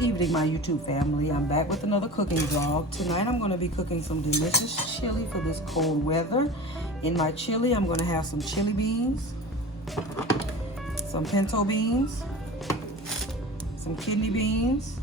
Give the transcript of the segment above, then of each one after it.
Good evening, my YouTube family. I'm back with another cooking vlog. Tonight I'm going to be cooking some delicious chili for this cold weather. In my chili, I'm going to have some chili beans, some pinto beans, some kidney beans,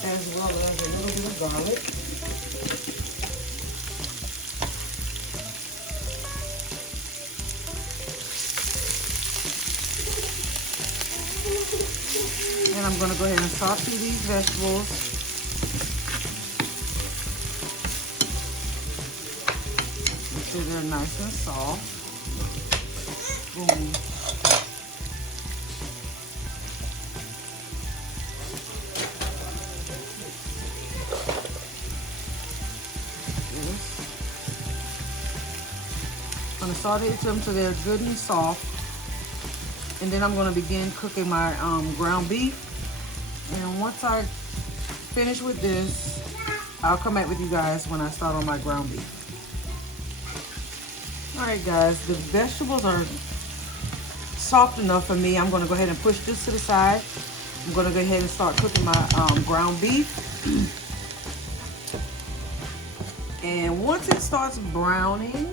as well as a little bit of garlic. And I'm going to go ahead and saute these vegetables until they're nice and soft. Boom. I'm going to saute it until they're good and soft. And then I'm going to begin cooking my ground beef. And once I finish with this, I'll come back with you guys when I start on my ground beef. All right, guys, the vegetables are soft enough for me. I'm going to go ahead and push this to the side. I'm going to go ahead and start cooking my ground beef. And once it starts browning,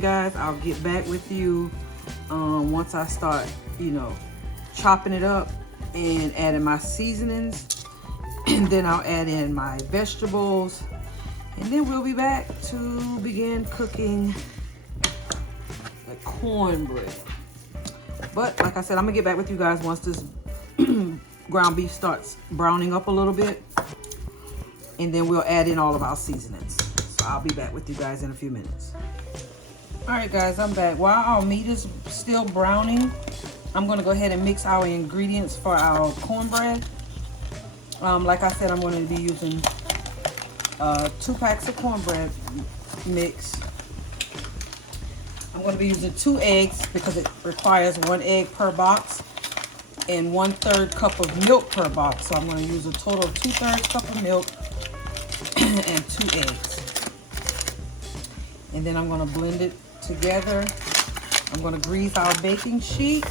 guys, I'll get back with you once I start, chopping it up and adding my seasonings. And then I'll add in my vegetables. And then we'll be back to begin cooking the cornbread. But like I said, I'm going to get back with you guys once this ground beef starts browning up a little bit. And then we'll add in all of our seasonings. So I'll be back with you guys in a few minutes. All right, guys, I'm back. While our meat is still browning, I'm going to go ahead and mix our ingredients for our cornbread. Like I said, I'm going to be using 2 packs of cornbread mix. I'm going to be using 2 eggs because it requires 1 egg per box and 1/3 cup of milk per box. So I'm going to use a total of 2/3 cup of milk and 2 eggs. And then I'm going to blend it together. I'm going to grease our baking sheet.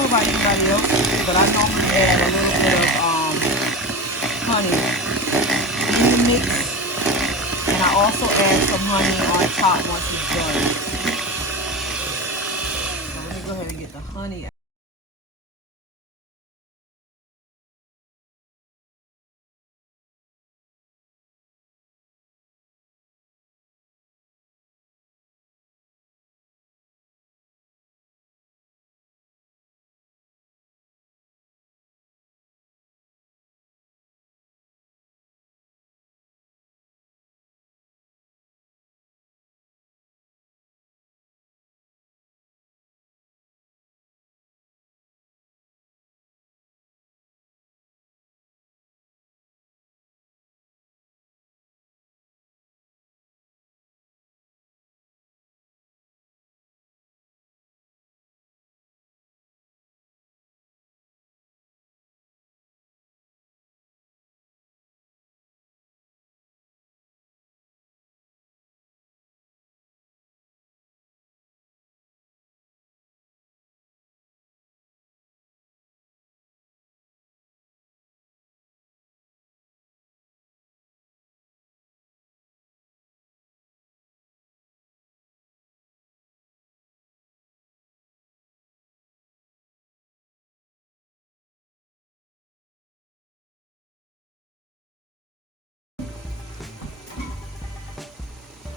About anybody else, but I normally add a little bit of honey in the mix, and I also add some honey on top once it's done. So let me go ahead and get the honey out.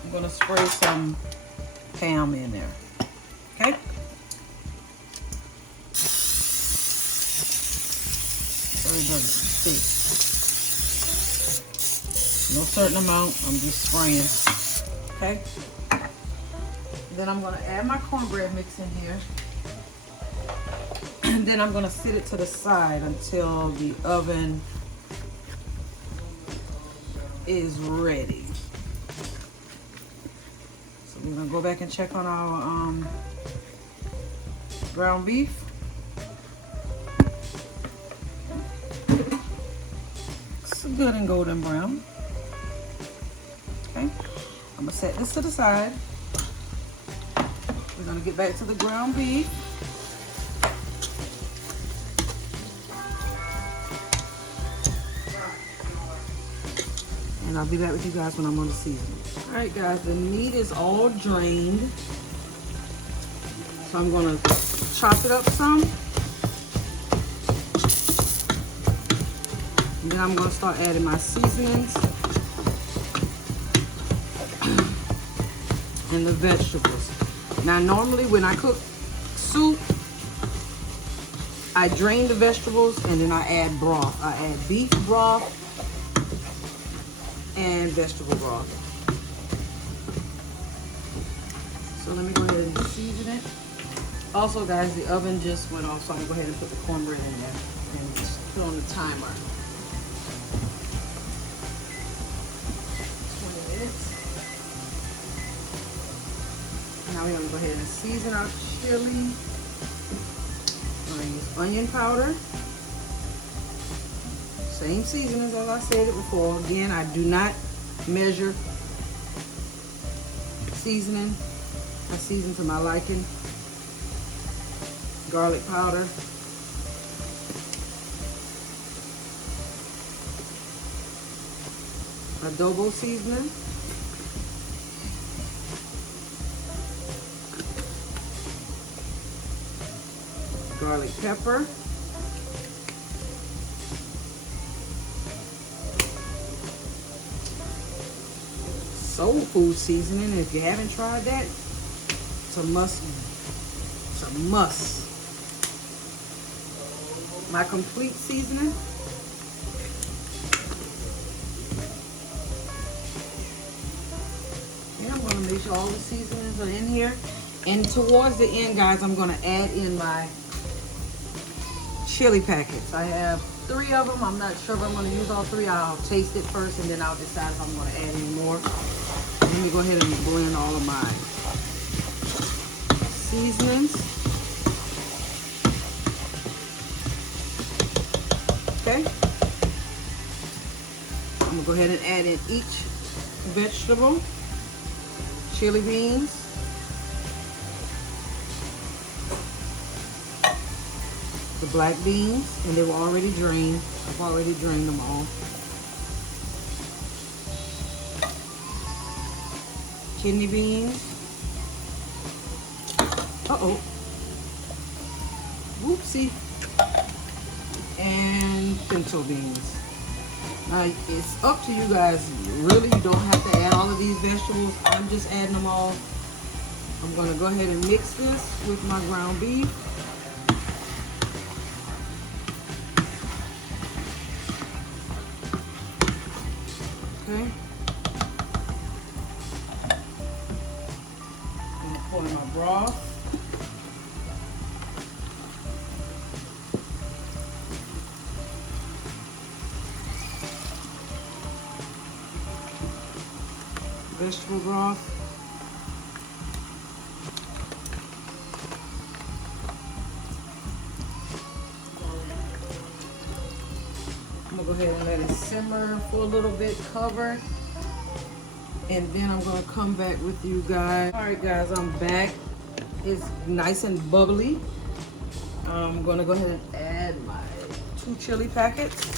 I'm gonna spray some Pam in there. Okay. Very good. See. No certain amount. I'm just spraying. Okay. Then I'm going to add my cornbread mix in here. And then I'm going to sit it to the side until the oven is ready. So we're going to go back and check on our ground beef. It's good and golden brown. Okay. I'm going to set this to the side. We're going to get back to the ground beef. And I'll be back with you guys when I'm on the seasoning. All right, guys, the meat is all drained. So I'm going to chop it up some. And then I'm going to start adding my seasonings and the vegetables. Now, normally when I cook soup, I drain the vegetables and then I add broth. I add beef broth and vegetable broth. So let me go ahead and season it. Also, guys, the oven just went off, so I'm gonna go ahead and put the cornbread in there and just put on the timer. 20 minutes. Now we're gonna go ahead and season our chili. I'm gonna use onion powder. Same seasonings as I said it before. Again, I do not measure seasoning. I season to my liking. Garlic powder. Adobo seasoning. Garlic pepper. Soul food seasoning. If you haven't tried that, it's a must. It's a must. My complete seasoning. Yeah, I'm going to make sure all the seasonings are in here. And towards the end, guys, I'm going to add in my chili packets. I have 3 of them. I'm not sure if I'm going to use all 3. I'll taste it first and then I'll decide if I'm going to add any more. Let me go ahead and blend all of my seasonings. Okay. I'm going to go ahead and add in each vegetable. Chili beans. The black beans, and they were already drained. I've already drained them all. Kidney beans. Uh-oh. Whoopsie. And pinto beans. Now, it's up to you guys. Really, you don't have to add all of these vegetables. I'm just adding them all. I'm going to go ahead and mix this with my ground beef. Okay. I'm going to pour in my broth. Vegetable broth. I'm gonna go ahead and let it simmer for a little bit, cover, and then I'm gonna come back with you guys. All right, guys, I'm back. It's nice and bubbly. I'm gonna go ahead and add my 2 chili packets.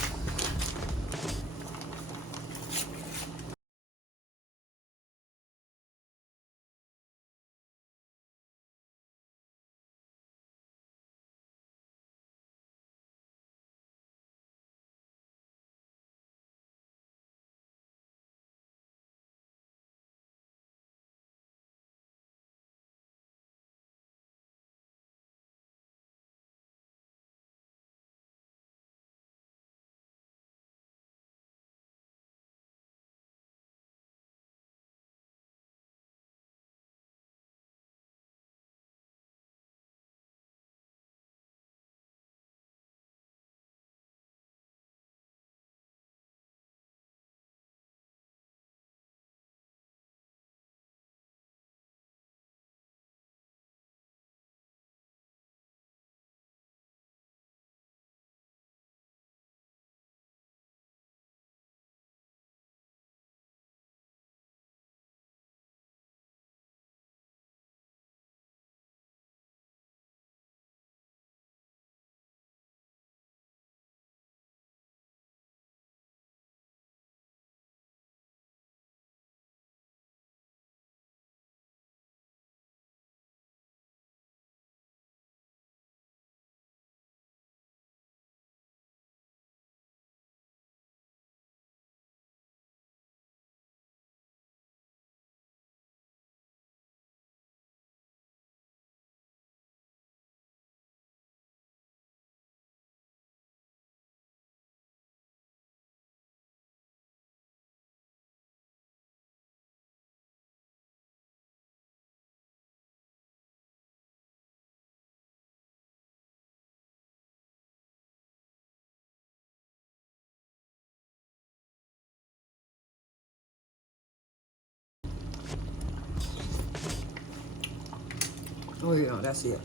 Oh yeah, that's it.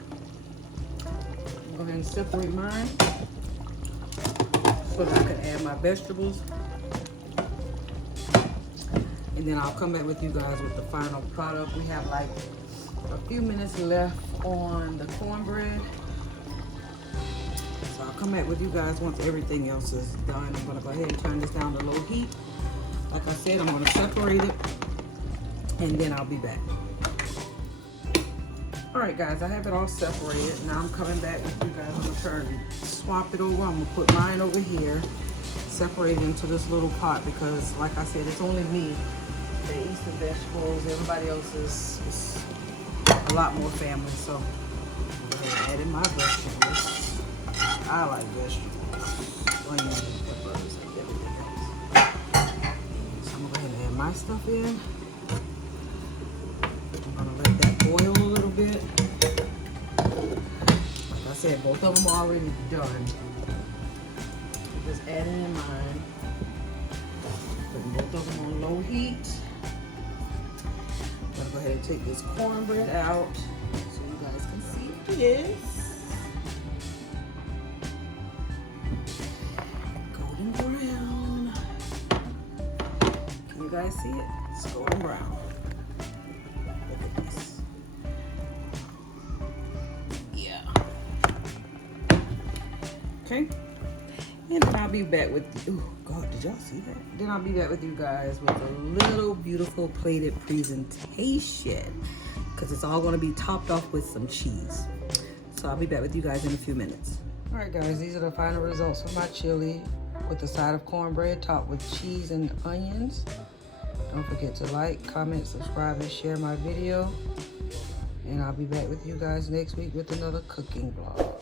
Go ahead and separate mine so that I can add my vegetables. And then I'll come back with you guys with the final product. We have like a few minutes left on the cornbread. So I'll come back with you guys once everything else is done. I'm gonna go ahead and turn this down to low heat. Like I said, I'm gonna separate it and then I'll be back. All right guys, I have it all separated. Now I'm coming back with you guys. I'm gonna turn, swap it over. I'm gonna put mine over here, separate it into this little pot because like I said, it's only me that eats the vegetables. Everybody else is a lot more family. So I'm gonna go ahead and add in my vegetables. I like vegetables, onions, peppers, like everything else. So I'm gonna go ahead and add my stuff in. I'm gonna let that boil a little bit. Like I said, both of them are already done. Just adding in mine. Putting both of them on low heat. I'm gonna go ahead and take this cornbread out so you guys can see this. Golden brown. Can you guys see it? It's golden brown. Look at this. Yeah. Okay. And then I'll be back with, oh God, did y'all see that? Then I'll be back with you guys with a little beautiful plated presentation because it's all gonna be topped off with some cheese. So I'll be back with you guys in a few minutes. All right guys, these are the final results for my chili with a side of cornbread topped with cheese and onions. Don't forget to like, comment, subscribe, and share my video. And I'll be back with you guys next week with another cooking vlog.